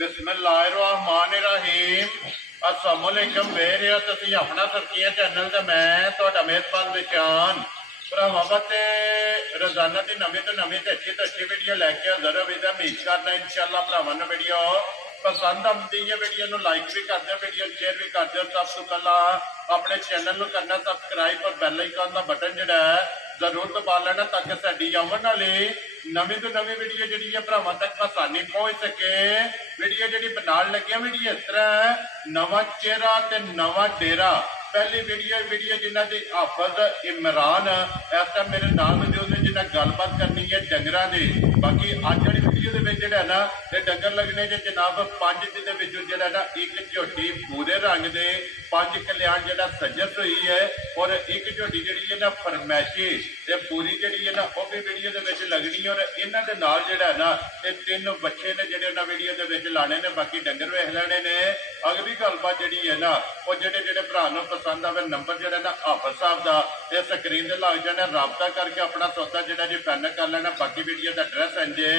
बिस्मिल्लाहिर्रहमानिर्रहीम। अस्सलामुअलैकुम वेरिया तुसीं अपना सरकिया चैनल ते मैं तुहाडा मेजबान विचान भरावां वास्ते रोजाना की नवी तो अच्छी वीडियो लैके हाजिर होई दा। उम्मीद करना इंशाअल्लाह भरावां नूं वीडियो पसंद आती है। वीडियो नूं लाइक भी कर दो, वीडियो शेयर भी कर दो। सब तो पहला अपने चैनल नूं करना सबसक्राइब और बैल आइकन का बटन जिहड़ा है जरूर दबा लेना ताकि साडी आवन वाली नवीं तो नवीं वीडियो जिहड़ी है भरावां तक आसानी पहुंच सके। वीडियो जिहड़ी बनाउण लगे वीडियो इस तरह है, नवां चेहरा ते नवां डेरा। पहली वीडियो जिन्हां दी हाफिज इमरान इस टाइम मेरे नाल मौजूद ने, जिन्हां गलबात करनी है डंगरां दी। बाकी अज वाली वीडियो दे विच जिहड़ा ना ये डंगर लगने जे जनाब 5 दे विचों जिहड़ा ना एक झोटी भूरे रंग दे 5 कल्याण जिहड़ा सजत हुई है और एक झोटी जिहड़ी है ना फरमैशी ये पूरी जिहड़ी है ना वो भी वीडियो दे विच लगनी है। और इन्हां दे नाल जिहड़ा ना ये 3 बच्चे ने जिहड़े उन्हां वीडियो दे विच लाने ने, बाकी डंगर वेख लेने ने। अगली गलबात जिहड़ी है ना वो जिहड़े भरा नूं पसंद आवे नंबर जिहड़ा ना हाफिज साहब दा ये स्क्रीन ते लग जाना, राबता करके अपना सौदा जिहड़ा जी फाइनल कर लेना। बाकी वीडियो का एड्रैस इंजे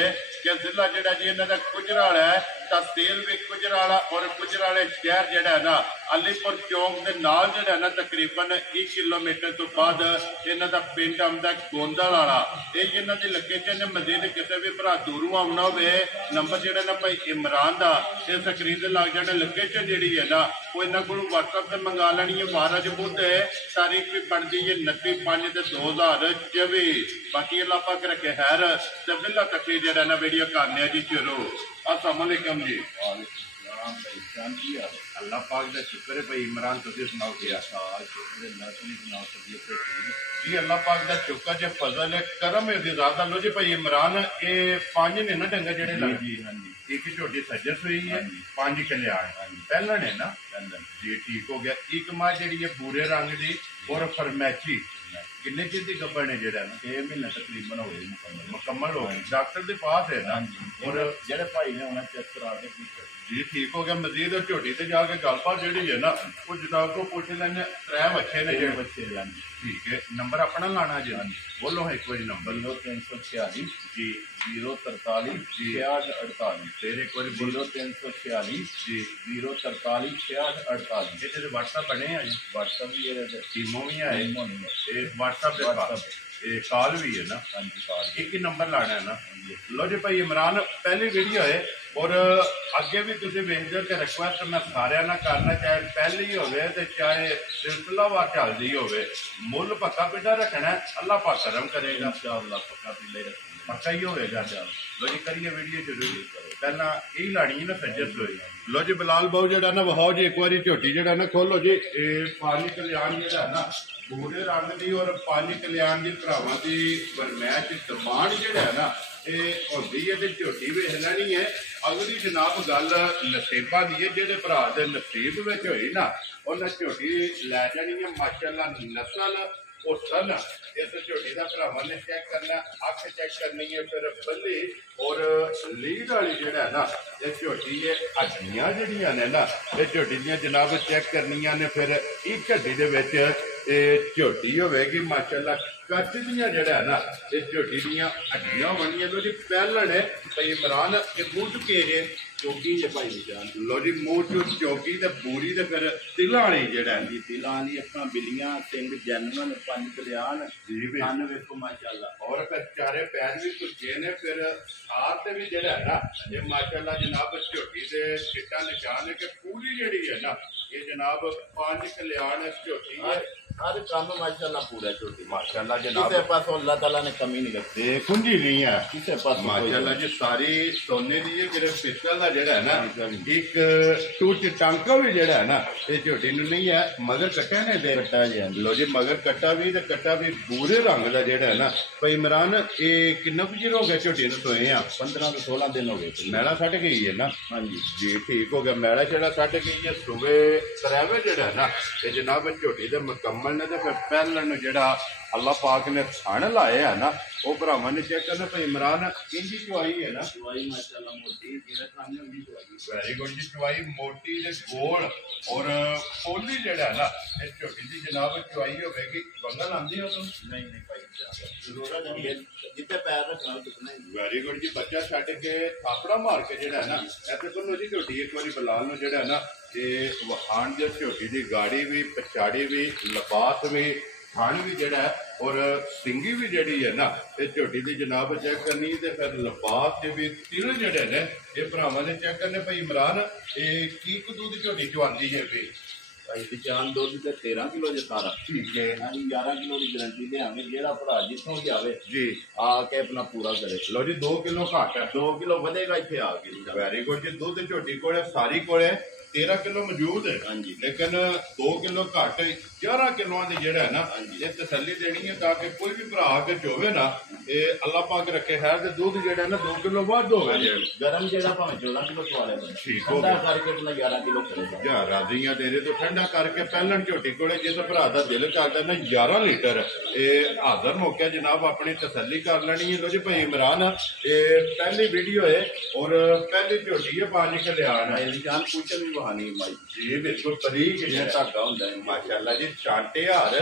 कि जिला जिहड़ा जी इन्हां दा गुजरावाला है, तहसील भी गुजरावाला और गुजरावाले शहर जिहड़ा है ना अलीपुर चौक के नाल जिहड़ा है ना तकरीबन 1 किलोमीटर तो बाद इन्हां दा पिंड आउंदा गोंदलवाला। ये इन्हां दी लोकेशन है। मजीद किसी भी भरा दूरों आउणा होवे नंबर जिहड़ा ना भाई इमरान दा ये स्क्रीन ते लग जाना। लोकेशन जिहड़ी है ना वो इन्हां कोलों WhatsApp ते मंगा लेनी है। महाराज बुध है, तारीख भी बनती है 29/5/2024। बाकी अल्लाह पाक रखे खैर ते बिल्ला तक जिहड़ा ना वीडियो करने जी शुरू। अस्सलाम वालेकुम जी। अल्लाह पाक का शुक्र है भाई इमरान तुसीं सुनाओ क्या जी। अल्लाह पाक का शुक्र जो फजल है करम है ज़्यादा लो जी। भाई इमरान ये 5 ने ना डंगर जेडे जी। हाँ जी, एक झोटी सजस हुई है 5 कल्याण पहलन है ना जी, ठीक हो गया। एक माँ जी है भूरे रंग की और फरमैची किन्ने चिर की गब्बन है जेड़ा 6 महीने तकरीबन हो गए मुकम्मल हो गए। डॉक्टर के पास है ना और जेडे भाई ने उन्हें चेक करा के जी ठीक हो गया। मजीद झोटी से जाके गलबात जी है ना वो जनाब को पूछ लेने 3 बच्चे ने जो बच्चे ठीक है। नंबर अपना लाना जी, बोलो एक बार नंबर 0346 जी 043 6648 फिर एक बार 0346 जी 043 6648। ये व्हाट्सएप बने हैं जी, व्हाट्सएप भी टीमों भी है, व्हाट्सएप कॉल भी है ना। हाँ जी कॉल एक ही नंबर लाना है ना। लो जी भाई इमरान पहली वीडियो है और अगे भी तुम वेखते हो कि रिक्वेस्ट मैं सारे ना करना, चाहे पहली होवे तो चाहे सिलसिलावार चलती होवे, मुल पक्का पिंडा रखना है। अल्लाह पाक करम करेगा इंशाअल्लाह, पक्का पिंडा रखना पक्का ही होगा। लो जी करिए वीडियो शुरू पहला यही लानी है ना सजस हुई। लो जी बिलाल बहु जो ना वहाओ जी एक बार झोटी जो ना खोलो जी। 5 कल्याण जो है ना भूरे रंग की और 5 कल्याण की भरावां की फरमैश दबान जो है ना ये होती है तो झोटी वेख लैनी है। अगली जनाब गल नसीबा की है, जेडे भरा के नसीब में हुई ना उन्हें झोटी लै जानी है। माशाअल्लाह नस्ल और सन इस झोटी का भरावां ने चेक करना, अख चेक करनी है, फिर बल्ली और लीड वाली जो है ना ये झोटी है हड्डियां जड़ियां ने ना ये झोटी दियां जनाब चेक करनिया ने। फिर एक हड्डी दे झोटी होगी माशाअल्लाह कच्च दियां जो है ना ये झोटी दियां हड्डियां होनियां। लो जी पहलन है भाई इमरान ये मुंह चुके जे चौकी से भाई निशान। लो जी मुंह चु चौकी तो पूरी तो फिर तिला वाली जड़ा जी, तिला वाली अखा बिलियां सिंह जैनवन 5 कल्याण कान वेखो माशाअल्लाह और फिर चारे पैर भी भुजे ने। फिर साथ भी जड़ा है ना ये माशाअल्लाह जनाब झोटी से चिट्टा निशान है कि पूरी जड़ी है ना ये जनाब 5 कल्याण झोटी है। हर काम माशाअल्लाह पूरा झोटी माशाअल्लाह जनाब किसी पास अल्लाह ताला ने कमी नहीं रखी, कुंजी नहीं है किसी पास माशाअल्लाह जी। सारी सोने की है जो पिस्टल का जड़ा है ना एक टूट टांका भी जड़ा है ना ये झोटी नहीं है। मगर कट्टा ने दे कट्टा जी। लो जी मगर कट्टा भी तो कट्टा भी पूरे रंग का जड़ा है ना। भाई इमरान ये कितना कुछ हो गया झोटी ने सोए हैं 15 से 16 दिन हो गए। मैला सट गई है ना। हाँ जी जी ठीक हो गया। मैला शेड़ा सट गई है सुबह 3 जड़ा है ना ये जनाब झोटी के मुकम्मल ने। तो फिर पहलन जड़ा अल्लाह पाक ने थण लाए है ना वो भरावां ने चेक करना भाई इमरान इंजी चुवाई है ना चुवाई माशाल्लाह मोटी जेड़ा सामने होंदी चुवाई वेरी गुड जी चुवाई मोटी ते गोल और पोली जेड़ा है ना ये छोटी सी जनाब चुवाई होगी बंगल आंदी हो तुम नहीं भाई जरूरत है जिते पैर रखना कितना वेरी गुड जी बच्चा छड्ड के थापड़ा मार के जेड़ा है ना ऐसे सुनो जी झोटी एक बारी बलाल नु जेड़ा है ना ये वहान जो झोटी दी गाड़ी भी पछाड़ी भी लबास भी खान भी जड़ा है और सिंगी भी जड़ी है ना ये झोटी की जनाब चेक करनी ते फिर लबास के भी तिल जड़े ने ये भरावां ने चेक करने भाई इमरान ये की दूध झोटी चवांदी है भी भाई जान दुध ते 13 किलो जे सारा ठीक है 11 किलो की गारंटी देंगे जेड़ा भरा जिथों भी आवे जी आके अपना पूरा करे लो जी 2 किलो घट है 2 किलो बढ़ेगा इतने आके वेरी गुड जी दूध झोटी कोले सारी कोले 13 किलो मौजूद है लेकिन 2 किलो घट 11 किलो जेड़ा है ना ये तसली देनी है ताकि कोई भी भरा के चोवे ना ये अल्लाह पाक रखे है तो दूध जेड़ा है ना 2 किलो वध हो गया गरम जेड़ा भावे 14 किलो चवाले ठीक हो गया करके अपना 11 किलो करेगा जा राजियां तेरे तो ठंडा करके पहलन झोटी कोले जिस भरा दा दिल करदा ना 11 लीटर ये हाजिर मौके जनाब अपनी तसली कर लेनी है लो जी भाई इमरान ये पहली वीडियो है और पहली झोटी है पानी कल्याण है जान पूछन भी बहानी माई जी बिल्कुल बरीक ये धागा होंदा है माशाल्लाह जी चांटे हार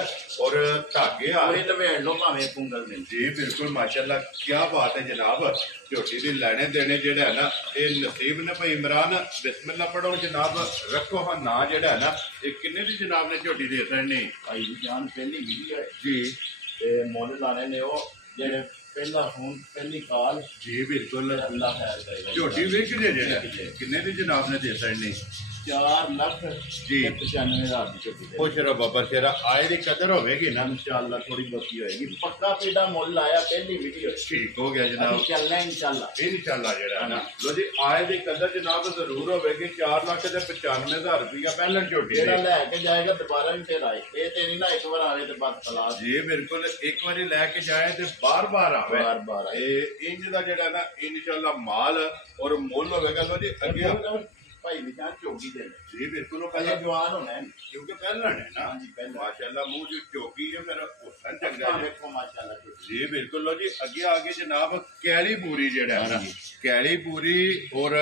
और धागे हार लवेड़ लो भावे पुंगल दिन जी बिल्कुल माशाल्लाह क्या बात है जनाब झोटी दी लेने देने जेड़ा है ना ये नसीब ने भाई इमरान बिस्मिल्लाह पढ़ो जनाब रखो हाँ ना जेड़ा है ना ये किन्ने दी जनाब ने झोटी दे सकनी भाई जान पहली वीडियो है जी ते मोल लाने ने वो जेड़े पहला फोन पहली कॉल जी बिल्कुल अल्लाह खैर करेगा झोटी वेख जे जेड़ा किन्ने दी जनाब ने दे सकनी 4 लाख जी 95,000 की झोटी खुश रहो बाबा शेरा आए दी कदर होगी ना इंशाल्लाह थोड़ी बहुती होएगी पक्का पेड़ा मोल आया पहली वीडियो ठीक हो गया जनाब चलना इंशाल्लाह जेड़ा है ना लो जी आए दी कदर जनाब जरूर होगी 4 लाख ते 95,000 रुपया पहलन झोटी जेड़ा लेके जाएगा दोबारा भी फिर आए ये ते नहीं ना एक बार आवे ते बस तलाश जी बिल्कुल एक बारी लेके जाए ते बार बार आवे बार इंज दा जेड़ा ना इंशाल्लाह माल और मुल होगा लो जी अगे भाई निकाल चौकी दे जी बिल्कुल पहले जवान होना है क्योंकि पहलन है ना हां जी पहले माशाल्लाह मुंह जो चौकी है फिर हुसन चंगा है देखो माशाल्लाह जी बिल्कुल लो जी अगे आगे जनाब कैली पूरी जेड़ा है ना कैली पूरी और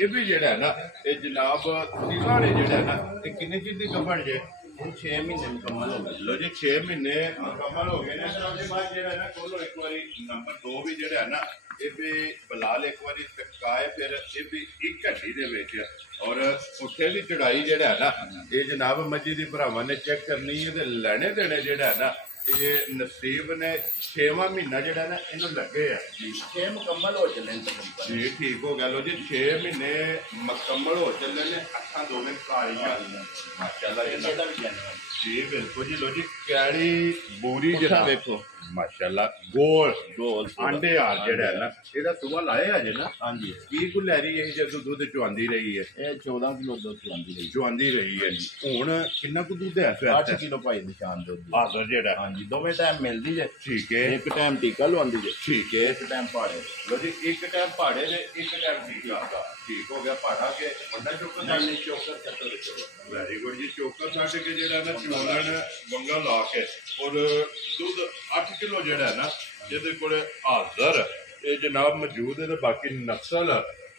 ये भी जेड़ा है ना ये जनाब सिलाने जेड़ा है ना ये कितने चीज दी कपड़ जे 6 महीने मुकम्मल हो गए लो जी 6 महीने मुकम्मल हो गए ना उसके बाद जेड़ा है ना खोलो एक बारी नंबर 2 भी जेड़ा है ना ये भी बलाल एक बारी टकाए फिर ये भी एक घटी दे विच और उत्थे दी चढ़ाई जेड़ा है ना ये जनाब मजी दी भरावां ने चेक करनी है ते लेने देने जेड़ा है ना ये नसीब ने 6वां महीना जेड़ा ना इन्हू लगे है जी 6 मुकम्मल हो चले तकरीबन जी ठीक हो गया लो जी 6 महीने मुकम्मल हो चले ने अखा दोवें कालियां माशाल्लाह जेड़ा भी जाने जी बिल्कुल जी लो जी कैड़ी बूरी जरा देखो माशाल्लाह गोल गोल आंडे हार जेड़ा है ना ਇਹਦਾ ਸੁਬਾ ਲਾਇਆ ਅਜੇ ਨਾ ਹਾਂਜੀ ਕੀ ਕੁ ਲੈ ਰਹੀ ਹੈ ਜਦੋਂ ਦੁੱਧ ਚੁਆਂਦੀ ਰਹੀ ਹੈ ਇਹ 14 ਕਿਲੋ ਦੁੱਧ ਚੁਆਂਦੀ ਰਹੀ ਹੈ ਹੁਣ ਕਿੰਨਾ ਕੁ ਦੁੱਧ ਹੈ ਫਿਰ 8 ਕਿਲੋ ਭਾਈ ਨਿਸ਼ਾਨ ਦੁੱਧ ਹਾਜ਼ਰ ਜਿਹੜਾ ਹਾਂਜੀ ਦੋਵੇਂ ਟਾਈਮ ਮਿਲਦੀ ਜੇ ਠੀਕ ਹੈ ਇੱਕ ਟਾਈਮ ਟੀਕਾ ਲਵਾਉਂਦੀ ਜੇ ਠੀਕ ਹੈ ਇੱਕ ਟਾਈਮ ਪਾੜੇ ਲੋ ਜੀ ਇੱਕ ਟਾਈਮ ਪਾੜੇ ਦੇ ਇੱਕ ਟਾਈਮ ਟੀਕਾ ਦਾ ਠੀਕ ਹੋ ਗਿਆ ਪਾੜਾ ਕੇ ਵੱਡਾ ਚੋਕਰ ਨਹੀਂ ਚੋਕਰ ਚੱਕਰ ਚੋਕਰ ਵੈਰੀ ਗੁੱਡ ਜੀ ਚੋਕਰ ਛੱਡ ਕੇ ਜਿਹੜਾ ਨਾ ਚੋਲਣ ਵੰਗਾ ਲਾ ਕੇ ਔਰ ਦੁੱਧ 8 ਕਿਲੋ ਜਿਹੜਾ ਹੈ ਨਾ ਜਿਹਦੇ ਕੋਲ ਹਾਜ਼ਰ ਇਹ ਜਨਾਬ ਮੌਜੂਦ ਹੈ ਤੇ ਬਾਕੀ ਨਸਲ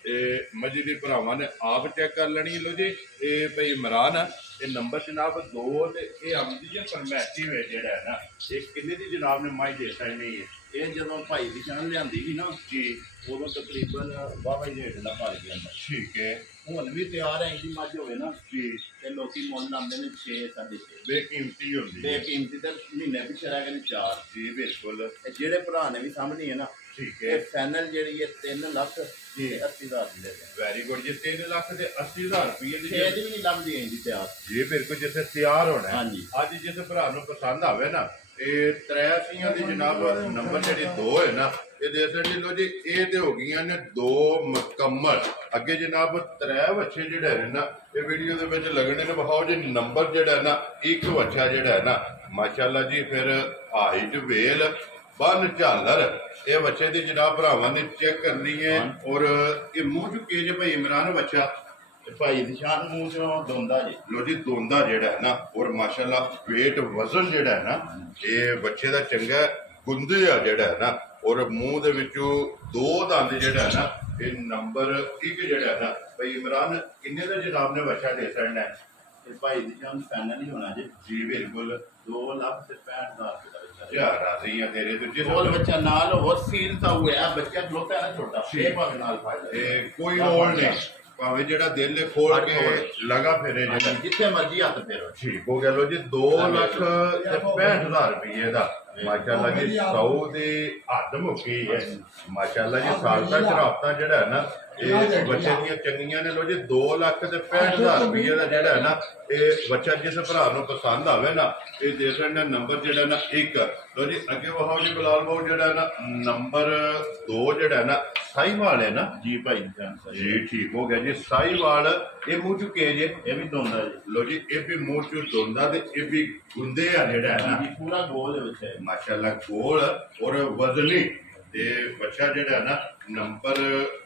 ਇਹ ਮਜੀ ਦੇ ਭਰਾਵਾਂ ਨੇ ਆਪ ਚੈੱਕ ਕਰ ਲੈਣੀ ਲੋ ਜੀ ਇਹ ਭਈ ਇਮਰਾਨ ਇਹ ਨੰਬਰ ਜਨਾਬ 2 ਤੇ ਇਹ ਆਮਦੀ ਹੈ ਫਰਮੈਟੀ ਵੇ ਜਿਹੜਾ ਹੈ ਨਾ ਇਹ ਕਿੰਨੇ ਦੀ ਜਨਾਬ ਨੇ ਮਾਈ ਦੇ ਸਕਣੀ ਹੈ ਇਹ ਜਦੋਂ ਭਾਈ ਦੀ ਸ਼ਾਨ ਲਿਆਂਦੀ ਸੀ ਨਾ ਜੀ ਉਦੋਂ ਤਕਰੀਬਨ ਵਾਵਾ ਹੀ ਰੇਟ ਦਾ ਭਰ ਗਿਆ ਠੀਕ ਹੈ ਹੁਣ ਵੀ ਤਿਆਰ ਹੈ ਇੰਨੀ ਮੱਝ ਹੋਵੇ ਨਾ ਜੀ ਤੇ ਲੋਕੀ ਮੁੱਲ ਲਾਉਂਦੇ ਨੇ 6 6.5 ਬੇਕੀਮਤੀ ਹੁੰਦੀ ਹੈ ਬੇਕੀਮਤੀ ਤੇ ਮਹੀਨੇ ਪਿੱਛੇ ਰਹਿ ਗਏ 4 ਜੀ ਬਿਲਕੁਲ ਜਿਹੜੇ ਭਰਾ ਨੇ ਵੀ ਸਾਹਮਣੀ ਹੈ ਨਾ ਠੀਕ ਹੈ ਫਾਈਨਲ ਜਿਹੜੀ ਹੈ 3 ਲੱਖ ਤੇ 80,000 ਦੀ ਲੈ ਗਏ ਵੈਰੀ ਗੁੱਡ ਜੀ 3 ਲੱਖ ਤੇ 80,000 ਰੁਪਏ ਦੀ ਛੇ ਦੀ ਵੀ ਨਹੀਂ ਲੱਭਦੀ ਇੰਦੀ ਤਿਆਰ ਜੀ ਬਿਲਕੁਲ ਜਿੱਥੇ ਤਿਆਰ ਹੋਣਾ ਹਾਂਜੀ ਅੱਜ ਜਿਸ ਭਰਾ ਨੂੰ ਪਸੰਦ ਆਵੇ ਨਾ ਇਹ ਤ੍ਰੈਸੀਆਂ ਦੀ ਜਨਾਬ ਨੰਬਰ ਜਿਹੜੀ 2 ਹੈ ਨਾ ਇਹ ਦੇ ਸਕਦੇ ਲੋ ਜੀ ਇਹ ਤੇ ਹੋ ਗਈਆਂ ਨੇ 2 ਮੁਕੰਮਲ ਅੱਗੇ ਜਨਾਬ 3 ਬੱਚੇ ਜਿਹੜੇ ਨੇ ਨਾ ਇਹ ਵੀਡੀਓ ਦੇ ਵਿੱਚ ਲੱਗਣੇ ਨੇ ਵਿਖਾਓ ਜੀ ਨੰਬਰ ਜਿਹੜਾ ਨਾ ਇੱਕ ਬੱਚਾ ਜਿਹੜਾ ਹੈ ਨਾ ਮਾਸ਼ਾਅੱਲਾ ਜੀ ਫਿਰ ਹਾਈਟ ਵੇਲ बन झालर ये बच्चे की जनाब भरावां ने चेक करनी है और ये मुंह चुके जे भाई इमरान बच्चा ਤੇ ਭਾਈ ਦੀ ਸ਼ਾਨ ਮੂੰਹ ਚੋਂ ਦੋਂਦਾ ਜੀ। ਲੋ ਜੀ ਦੋਂਦਾ ਜਿਹੜਾ ਹੈ ਨਾ ਔਰ ਮਾਸ਼ਾਅੱਲਾ weight ਵਜ਼ਨ ਜਿਹੜਾ ਹੈ ਨਾ ਇਹ ਬੱਚੇ ਦਾ ਚੰਗਾ ਗੁੰਦੇ ਆ ਜਿਹੜਾ ਹੈ ਨਾ ਔਰ ਮੂੰਹ ਦੇ ਵਿੱਚੋਂ 2 ਦੰਦ ਜਿਹੜਾ ਹੈ ਨਾ ਇਹ ਨੰਬਰ 1 ਜਿਹੜਾ ਹੈ ਨਾ ਭਾਈ ਇਮਰਾਨ ਕਿੰਨੇ ਦਾ ਜਨਾਬ ਨੇ ਬੱਚਾ ਦੇ ਸਕਣਾ ਹੈ? ਤੇ ਭਾਈ ਦੀ ਸ਼ਾਨ ਫਾਈਨਲ ਹੀ ਹੋਣਾ ਜੀ ਬਿਲਕੁਲ 2,65,000 ਦਾ ਬੱਚਾ। ਯਾਰ ਰਾਜ਼ੀ ਆ ਤੇਰੇ ਦੂਜੇ ਹੋਰ ਬੱਚਾ ਨਾਲ ਹੋਰ ਸੀਲ ਤਾਂ ਹੋਇਆ ਬੱਚਾ ਖਲੋਤਾ ਨਾ ਛੋਟਾ ਇਹ ਭਾਵੇਂ ਨਾਲ ਫਾਇਦਾ ਇਹ ਕੋਈ ਲੋੜ ਨਹੀਂ ਭਾਵੇਂ ਜਿਹੜਾ ਦਿਲ ਨੇ ਖੋਲ ਕੇ ਲਗਾ ਫਿਰੇ ਜਿਹੜਾ ਜਿੱਥੇ ਮਰਜੀ ਹੱਥ ਫੇਰੋ। ਠੀਕ ਹੋ ਗਿਆ ਲੋ ਜੀ 2,65,000 ਰੁਪਏ ਦਾ ਮਾਸ਼ਾਅੱਲਾ ਜੀ 100 ਦੇ ਹੱਦ ਮੁੱਕੀ ਹੈ ਮਾਸ਼ਾਅੱਲਾ ਜੀ ਸਾਲ ਦਾ ਰਾਬਤਾ ਜਿਹੜਾ ਹੈ ਨਾ ਇਹ ਬੱਚੇ ਦੀਆਂ ਚੰਗੀਆਂ ਨੇ ਲੋ ਜੀ 2,65,000 ਰੁਪਏ ਦਾ ਜਿਹੜਾ ਹੈ ਨਾ ਇਹ ਬੱਚਾ ਜਿਸ ਭਰਾ ਨੂੰ ਪਸੰਦ ਆਵੇ ਨਾ ਇਹ ਦੇ ਸਕਦਾ ਨੰਬਰ ਜਿਹੜਾ ਨਾ 1 ਲੋ ਜੀ ਅੱਗੇ ਵਹਾਓ ਜੀ ਬਲਾਲ ਬਾਉ ਜਿਹੜਾ ਨਾ ਨੰਬਰ 2 ਜਿਹੜਾ ਨਾ ਸਾਈਵਾਲ ਹੈ ਨਾ ਜੀ ਭਾਈ ਦੀ ਸ਼ਾਨ ਜੀ ਠੀਕ ਹੋ ਗਿਆ ਜੀ ਸਾਈਵਾਲ ਇਹ ਮੂੰਹ ਚੁੱਕੇ ਜੇ ਇਹ ਵੀ ਦੋਂਦਾ ਜੀ। ਲੋ ਜੀ ਇਹ ਵੀ ਮੂੰਹ ਚੋਂ ਦੋਂਦਾ ਤੇ ਇਹ ਵੀ ਗੁੰਦੇ ਆ ਜਿਹੜਾ ਹੈ ਨਾ ਪੂਰਾ ਗੋਲ ਦੇ ਵਿੱਚ ਹੈ ਮਾਸ਼ਾਅੱਲਾ ਗੋਲ ਔਰ ਵਜ਼ਨੀ ਤੇ ਬੱਚਾ ਜਿਹੜਾ ਨਾ ਨੰਬਰ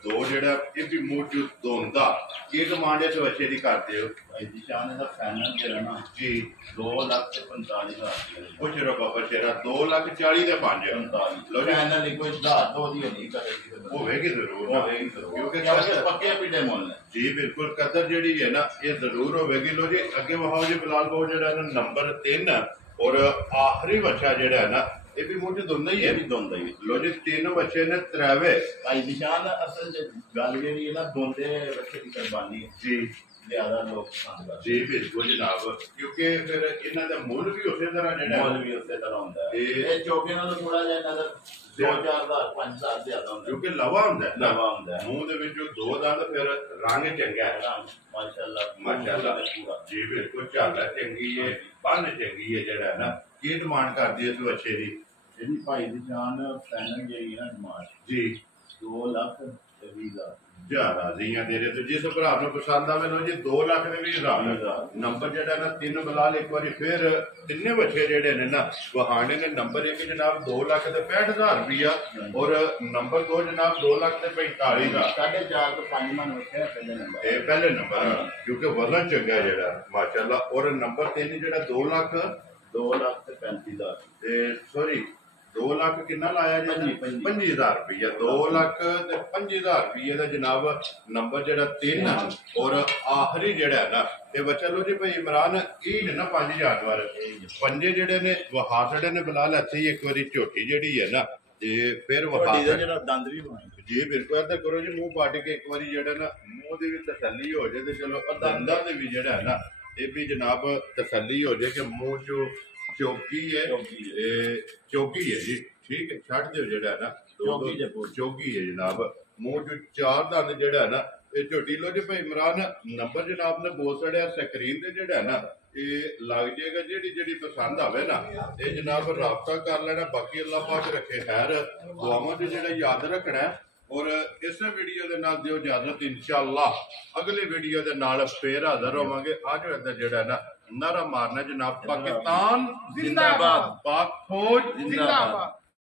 2 ਜਿਹੜਾ ਇਹ ਵੀ ਮੂੰਹ ਚੋਂ ਦੋਂਦਾ ਇਹ ਕਮਾਂਡ ਇਸ ਬੱਚੇ ਦੀ ਕਰਦੇ ਹੋ ਭਾਈ ਦੀ ਸ਼ਾਨ ਦਾ ਫਾਈਨਲ ਜਿਹੜਾ ਨਾ ਜੀ 2,45,000 ਕੁਛ ਰੁਪਾ ਬਚੇਰਾ 2,40,000 ਦੇ 5 ਲੋ ਫਾਈਨਲ ਹੀ ਕੋਈ ਸੁਧਾਰ ਤੋਂ ਉਹਦੀ ਨਹੀਂ ਕਰੇਗੀ ਹੋਵੇਗੀ ਜ਼ਰੂਰ ਨਾ ਕਿਉਂਕਿ ਪੱਕੇ ਪੀੜੇ ਮੁੱਲ ਨੇ ਜੀ ਬਿਲਕੁਲ ਕਦਰ ਜਿਹੜੀ ਹੈ ਨਾ ਇਹ ਜ਼ਰੂਰ ਹੋਵੇਗੀ ਲੋ ਜੀ ਅੱਗੇ ਵਹਾਓ ਜੀ ਬਲਾਲ ਬਾਉ ਜਿਹੜਾ ਨਾ ਨੰਬਰ 3 ਔਰ ਆਖਰੀ ਬੱਚਾ ਜਿਹੜਾ ਹੈ ਨਾ ਇਹ ਵੀ ਮੂੰਹ ਚ ਦੋਂਦਾ ਹੀ ਹੈ ਇਹ ਵੀ ਦੋਂਦਾ ਹੀ ਲੋ ਜੀ 3 ਬੱਚੇ ਨੇ ਤਰਾਵੇ ਭਾਈ ਦੀ ਸ਼ਾਨ ਅਸਲ ਚ ਗੱਲ ਜਿਹੜੀ ਹੈ ਨਾ ਦੋਂਦੇ ਬੱਚੇ ਦੀ ਕੁਰਬਾਨੀ ਜੀ ਜ਼ਿਆਦਾ ਲੋਕ ਪਸੰਦ ਕਰਦੇ ਜੀ ਬਿਲਕੁਲ ਜਨਾਬ ਕਿਉਂਕਿ ਫਿਰ ਇਹਨਾਂ ਦਾ ਮੁੱਲ ਵੀ ਉਸੇ ਤਰ੍ਹਾਂ ਜਿਹੜਾ ਮੁੱਲ ਵੀ ਉਸੇ ਤਰ੍ਹਾਂ ਹੁੰਦਾ ਹੈ। ਇਹ- ਇਹ ਚੋਕੇ ਨਾਲੋਂ ਥੋੜਾ ਜਿਹਾ ਇਹਨਾਂ ਦਾ 2,000 5,000 ਜ਼ਿਆਦਾ ਹੁੰਦਾ ਕਿਉਂਕਿ ਲਵਾ ਹੁੰਦਾ ਹੈ ਨਾ ਲਵਾ ਹੁੰਦਾ ਹੈ। ਮੂੰਹ ਦੇ ਵਿੱਚੋਂ 2 ਦੰਦ ਫਿਰ ਰੰਗ ਚੰਗਾ ਹੈ ਮਾਸ਼ਾਅੱਲਾ ਮਾਸ਼ਾਅੱਲਾ ਪੂਰਾ ਜੀ ਬਿਲਕੁਲ ਝਾਲਾ ਚੰਗੀ ਹੈ ਬੰਨ ਚੰਗੀ ਹੈ ਜਿਹੜਾ ਨਾ ਕੀ ਡਿਮਾਂਡ ਕਰਦੀ ਹੈ ਇਸ ਬੱਚੇ ਦੀ ਜਿਹੜੀ ਭਾਈ ਦੀ ਸ਼ਾਨ ਫਾਈਨਲ ਜਿਹੜੀ ਹੈ ਨਾ ਡਿਮਾਂਡ ਜੀ 2,20,000 ਰਾਜ਼ੀਆਂ ਤੇਰੇ ਤੋਂ ਜਿਸ ਭਰਾ ਨੂੰ ਪਸੰਦ ਆਵੇ ਲੋ ਜੀ 2 ਲੱਖ ਦੇ ਵੀ ਹਜ਼ਾਰ ਨੰਬਰ ਜਿਹੜਾ ਨਾ 3 ਬਲਾਲ ਇੱਕ ਵਾਰੀ ਫਿਰ ਤਿੰਨੇ ਬੱਚੇ ਜਿਹੜੇ ਨੇ ਨਾ ਵਹਾਣੇ ਨੇ ਨੰਬਰ 1 ਜਨਾਬ 2,65,000 ਰੁਪਇਆ ਔਰ ਨੰਬਰ 2 ਜਨਾਬ 2,45,000 4.5 ਤੋਂ 5 ਮਨ ਉੱਥੇ ਪਹਿਲੇ ਨੰਬਰ ਇਹ ਪਹਿਲੇ ਨੰਬਰ ਕਿਉਂਕਿ ਵਜ਼ਨ ਚੰਗਾ ਜਿਹੜਾ ਮਾਸ਼ਾਅੱਲਾ ਔਰ ਨੰਬਰ 3 ਜਿਹੜਾ 2,35,000 ਤੇ ਸੌਰੀ 2 ਲੱਖ ਕਿੰਨਾ ਲਾਇਆ ਜੀ 25,000 ਰੁਪਇਆ 2 ਲੱਖ ਤੇ 25,000 ਰੁਪਏ ਦਾ ਜਨਾਬ ਨੰਬਰ ਜਿਹੜਾ 3 ਔਰ ਆਖਰੀ ਜਿਹੜਾ ਨਾ ਇਹ ਬੱਚਾ ਲੋ ਜੀ ਭਾਈ ਇਮਰਾਨ ਇਹ ਨੇ ਨਾ 5,000 ਵਾਰ ਪੰਜੇ ਜਿਹੜੇ ਨੇ ਵਹਾਸੜੇ ਨੇ ਬਲਾਲ ਇੱਥੇ ਹੀ ਇੱਕ ਵਾਰੀ ਝੋਟੀ ਜਿਹੜੀ ਹੈ ਨਾ ਤੇ ਫਿਰ ਵਹਾ ਜਿਹੜਾ ਦੰਦ ਵੀ ਬਣਾਏ ਜੀ ਬਿਲਕੁਲ ਏਦਾਂ ਕਰੋ ਜੀ ਮੂੰਹ ਪਾਟ ਕੇ ਇੱਕ ਵਾਰੀ ਜਿਹੜਾ ਨਾ ਮੂੰਹ ਦੀ ਵੀ ਤਸੱਲੀ ਹੋ ਜਾਏ ਤੇ ਚਲੋ ਦੰਦਾਂ ਦੇ ਵੀ ਜਿਹੜਾ ਹੈ ਨਾ ਇਹ ਵੀ ਜਨਾਬ ਤਸੱਲੀ ਹੋ ਜਾਏ ਕਿ ਮੂੰਹ ਚੋਂ ਚੌਕੀ ਹੈ ਚੌਕੀ ਹੈ ਜੀ ਠੀਕ ਹੈ ਛੱਡ ਦਿਓ ਜਿਹੜਾ ਨਾ ਚੌਕੀ ਹੈ ਜਨਾਬ ਮੂੰਹ ਚੋਂ 4 ਦੰਦ ਜਿਹੜਾ ਨਾ ਇਹ ਝੋਟੀ ਲੋ ਜੀ ਭਾਈ ਇਮਰਾਨ ਨੰਬਰ ਜਨਾਬ ਨੇ ਬੋਲ ਸੜਿਆ ਸਕਰੀਨ ਤੇ ਜਿਹੜਾ ਨਾ ਇਹ ਲੱਗ ਜਾਏਗਾ ਜਿਹੜੀ ਪਸੰਦ ਆਵੇ ਨਾ ਇਹ ਜਨਾਬ ਰਾਬਤਾ ਕਰ ਲੈਣਾ ਬਾਕੀ ਅੱਲਾਹ ਪਾਕ ਰੱਖੇ ਖੈਰ ਦੁਆਵਾਂ ਚ ਜਿਹੜਾ ਯਾਦ ਰੱਖਣਾ ਔਰ ਇਸੇ ਵੀਡੀਓ ਦੇ ਨਾਲ ਦਿਓ ਇਜਾਜ਼ਤ ਇਨਸ਼ਾਅੱਲਾ ਅਗਲੀ ਵੀਡੀਓ ਦੇ ਨਾਲ ਫੇਰ ਹਾਜ਼ਰ ਹੋਵਾਂਗੇ ਅੱਜ ਇੱਧਰ ਜਿਹੜਾ ਨਾ ਨਾਰਾ ਮਾਰਨਾ ਜਨਾਬ ਪਾਕਿਸਤਾਨ ਜ਼ਿੰਦਾਬਾਦ ਪਾਕ ਫੌਜ ਜ਼ਿੰਦਾਬਾਦ।